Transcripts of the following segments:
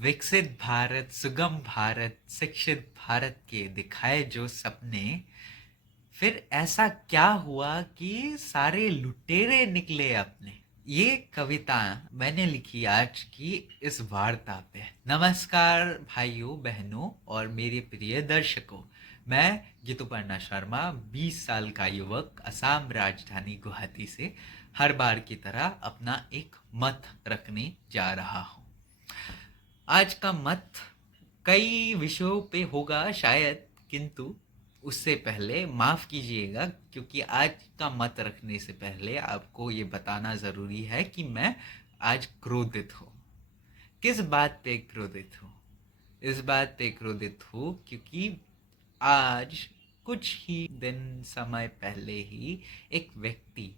विकसित भारत, सुगम भारत, शिक्षित भारत के दिखाए जो सपने, फिर ऐसा क्या हुआ कि सारे लुटेरे निकले अपने। ये कविता मैंने लिखी आज की इस वार्ता पे। नमस्कार भाइयों बहनों और मेरे प्रिय दर्शकों। मैं गीतुपर्णा शर्मा, 20 साल का युवक, असम राजधानी गुवाहाटी से हर बार की तरह अपना एक मत रखने जा रहा हूँ। आज का मत कई विषयों पे होगा शायद, किंतु उससे पहले माफ कीजिएगा, क्योंकि आज का मत रखने से पहले आपको ये बताना जरूरी है कि मैं आज क्रोधित हूँ। किस बात पे क्रोधित हूँ? इस बात पे क्रोधित हूँ क्योंकि आज कुछ ही दिन समय पहले ही एक व्यक्ति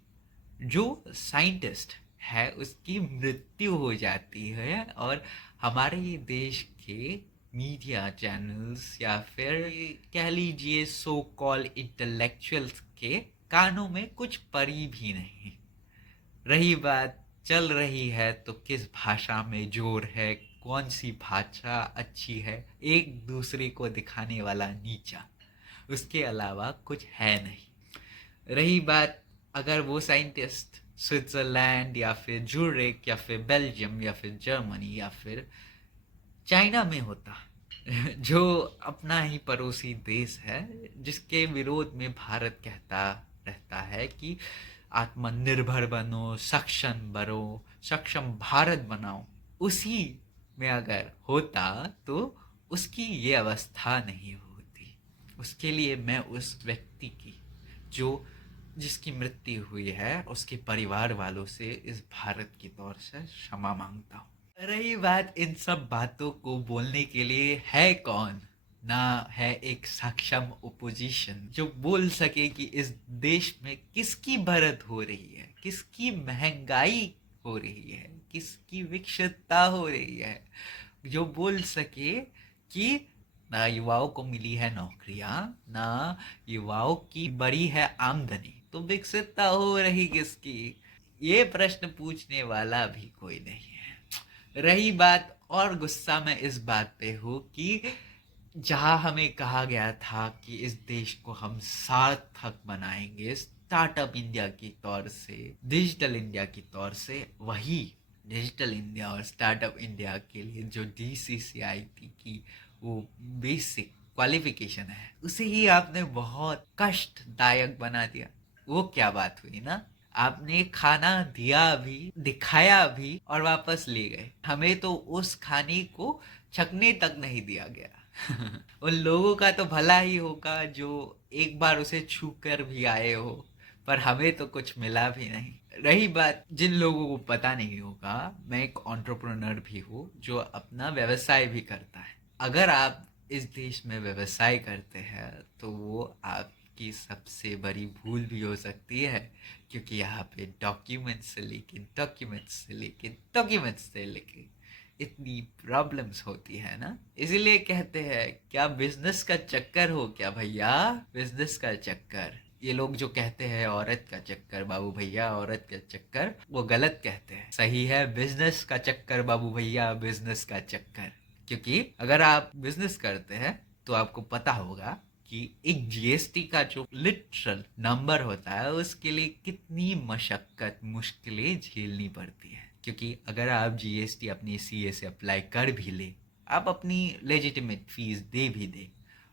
जो साइंटिस्ट है उसकी मृत्यु हो जाती है, और हमारे देश के मीडिया चैनल्स या फिर कह लीजिए सो कॉल इंटेलेक्चुअल्स के कानों में कुछ पड़ी भी नहीं। रही बात चल रही है तो किस भाषा में जोर है, कौन सी भाषा अच्छी है, एक दूसरे को दिखाने वाला नीचा, उसके अलावा कुछ है नहीं। रही बात, अगर वो साइंटिस्ट स्विट्जरलैंड या फिर जूरिक या फिर बेल्जियम या फिर जर्मनी या फिर चाइना में होता जो अपना ही पड़ोसी देश है, जिसके विरोध में भारत कहता रहता है कि आत्मनिर्भर बनो, सक्षम बनो, सक्षम भारत बनाओ, उसी में अगर होता तो उसकी ये अवस्था नहीं होती। उसके लिए मैं उस व्यक्ति की जो जिसकी मृत्यु हुई है उसके परिवार वालों से इस भारत की तौर से क्षमा मांगता हूँ। रही बात, इन सब बातों को बोलने के लिए है कौन? ना है एक सक्षम ओपोजिशन जो बोल सके कि इस देश में किसकी बढ़त हो रही है, किसकी महंगाई हो रही है, किसकी विकसितता हो रही है, जो बोल सके कि ना युवाओं को मिली है नौकरियां, ना युवाओं की बड़ी है आमदनी, तो विकसितता हो रही किसकी? ये प्रश्न पूछने वाला भी कोई नहीं है। रही बात, और गुस्सा मैं इस बात पे हूँ कि जहां हमें कहा गया था कि इस देश को हम सार्थक बनाएंगे स्टार्टअप इंडिया की तौर से, डिजिटल इंडिया की तौर से, वही डिजिटल इंडिया और स्टार्टअप इंडिया के लिए जो DCCIT की वो बेसिक क्वालिफिकेशन है उसे ही आपने बहुत कष्टदायक बना दिया। वो क्या बात हुई ना? आपने खाना दिया भी, दिखाया भी और वापस ले गए। हमें तो उस खाने को छकने तक नहीं दिया गया। उन लोगों का तो भला ही होगा जो एक बार उसे छू कर भी आए हो, पर हमें तो कुछ मिला भी नहीं। रही बात, जिन लोगों को पता नहीं होगा, मैं एक एंटरप्रेन्योर भी हूँ जो अपना व्यवसाय भी करता है। अगर आप इस देश में व्यवसाय करते हैं तो वो आपकी सबसे बड़ी भूल भी हो सकती है, क्योंकि यहाँ पे डॉक्यूमेंट्स से लेके इतनी प्रॉब्लम्स होती है ना। इसीलिए कहते हैं क्या बिजनेस का चक्कर हो क्या भैया, बिजनेस का चक्कर। ये लोग जो कहते हैं औरत का चक्कर बाबू भैया, औरत का चक्कर, वो गलत कहते हैं। सही है बिजनेस का चक्कर बाबू भैया, बिजनेस का चक्कर। क्योंकि अगर आप बिजनेस करते हैं तो आपको पता होगा कि एक GST का जो लिटरल नंबर होता है उसके लिए कितनी मशक्कत, मुश्किलें झेलनी पड़ती है। क्योंकि अगर आप GST अपनी CA से अप्लाई कर भी ले, आप अपनी लेजिटिमेट फीस दे भी दे,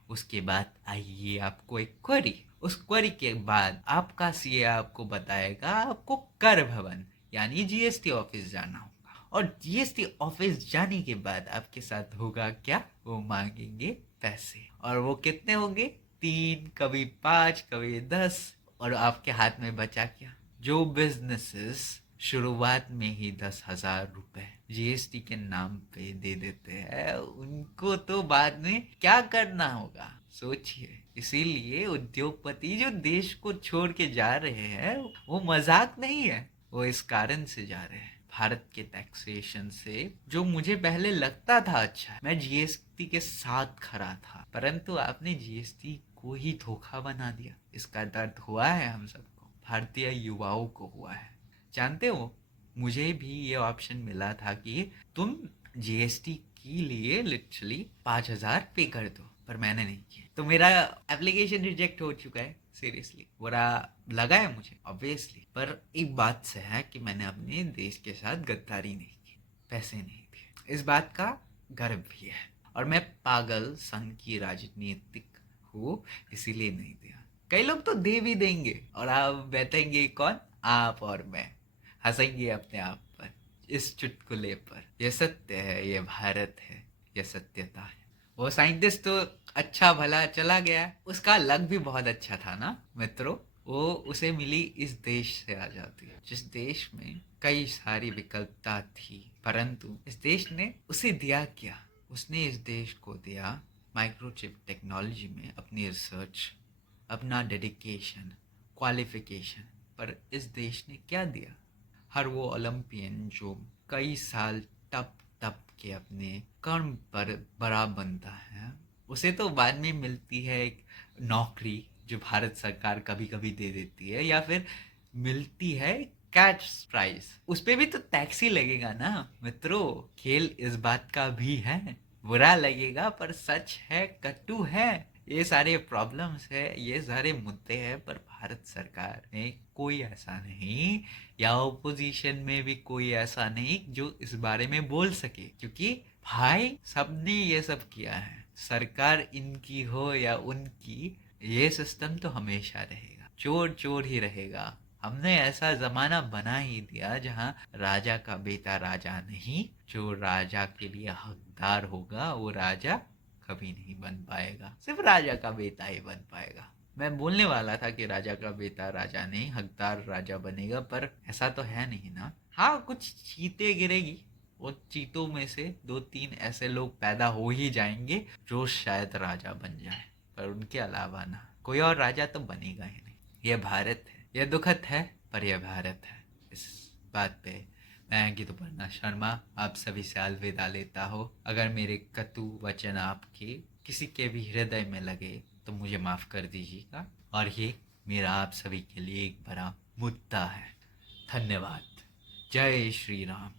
उसके बाद आइए आपको एक क्वेरी, उस क्वेरी के बाद आपका CA आपको बताएगा आपको कर भवन यानी GST ऑफिस जाना होगा, और GST ऑफिस जाने के बाद आपके साथ होगा क्या, वो मांगेंगे पैसे। और वो कितने होंगे? 3, कभी 5, कभी 10, और आपके हाथ में बचा क्या? जो बिजनेसेस शुरुआत में ही 10,000 रुपए GST के नाम पे दे देते हैं, उनको तो बाद में क्या करना होगा सोचिए। इसीलिए उद्योगपति जो देश को छोड़ के जा रहे हैं वो मजाक नहीं है, वो इस कारण से जा रहे हैं, भारत के टैक्सेशन से, जो मुझे पहले लगता था अच्छा है। मैं GST के साथ खड़ा था, परंतु आपने GST को ही धोखा बना दिया। इसका दर्द हुआ है हम सबको, भारतीय युवाओं को हुआ है। जानते हो, मुझे भी ये ऑप्शन मिला था कि तुम GST उसके लिए लिटरली 5,000 पे कर दो, पर मैंने नहीं किया, तो मेरा एप्लीकेशन रिजेक्ट हो चुका है। सीरियसली बुरा लगा है मुझे ऑब्वियसली, पर एक बात से है कि मैंने अपने देश के साथ गद्दारी नहीं की, पैसे नहीं दिए, इस बात का गर्व भी है। और मैं पागल संघ की राजनीतिक हूँ, इसीलिए नहीं दिया। कई लोग तो दे भी देंगे और आप बैठेंगे कौन, आप और मैं हंसेंगे अपने आप पर, इस चुटकुले पर। यह सत्य है, यह भारत है, यह सत्यता है। वो साइंटिस्ट तो अच्छा भला चला गया, उसका लक भी बहुत अच्छा था ना मित्रों। वो उसे मिली इस देश से आजादी, जिस देश में कई सारी विकल्पता थी, परंतु इस देश ने उसे दिया क्या, उसने इस देश को दिया माइक्रोचिप टेक्नोलॉजी में अपनी रिसर्च, अपना डेडिकेशन, क्वालिफिकेशन। पर इस देश ने क्या दिया, हर वो ओलंपियन जो कई साल तप तप के अपने कर्म पर बड़ा बनता है, उसे तो बाद में मिलती है एक नौकरी जो भारत सरकार कभी कभी दे देती है, या फिर मिलती है कैश प्राइज, उस पे भी तो टैक्स ही लगेगा ना मित्रों। खेल इस बात का भी है, बुरा लगेगा पर सच है, कटु है। ये सारे प्रॉब्लम्स है, ये सारे मुद्दे हैं, पर भारत सरकार में कोई ऐसा नहीं, या ओपोजिशन में भी कोई ऐसा नहीं जो इस बारे में बोल सके, क्योंकि भाई सबने ये सब किया है। सरकार इनकी हो या उनकी, ये सिस्टम तो हमेशा रहेगा, चोर चोर ही रहेगा। हमने ऐसा जमाना बना ही दिया जहां राजा का बेटा राजा नहीं, जो राजा के लिए हकदार होगा वो राजा कभी नहीं बन पाएगा, सिर्फ राजा का बेटा ही बन पाएगा। मैं बोलने वाला था कि राजा का बेटा राजा नहीं, हकदार राजा बनेगा, पर ऐसा तो है नहीं ना। हाँ, कुछ चीते गिरेगी, वो चीतों में से 2-3 ऐसे लोग पैदा हो ही जाएंगे जो शायद राजा बन जाए, पर उनके अलावा ना, कोई और राजा तो बनेगा ही नहीं। यह भारत है, यह दुखद है, पर यह भारत है। इस बात पे मैं गीतुपर्णा शर्मा आप सभी से अलविदा लेता हो। अगर मेरे कटु वचन आपके किसी के भी हृदय में लगे तो मुझे माफ कर दीजिएगा, और ये मेरा आप सभी के लिए एक बड़ा मुद्दा है। धन्यवाद। जय श्री राम।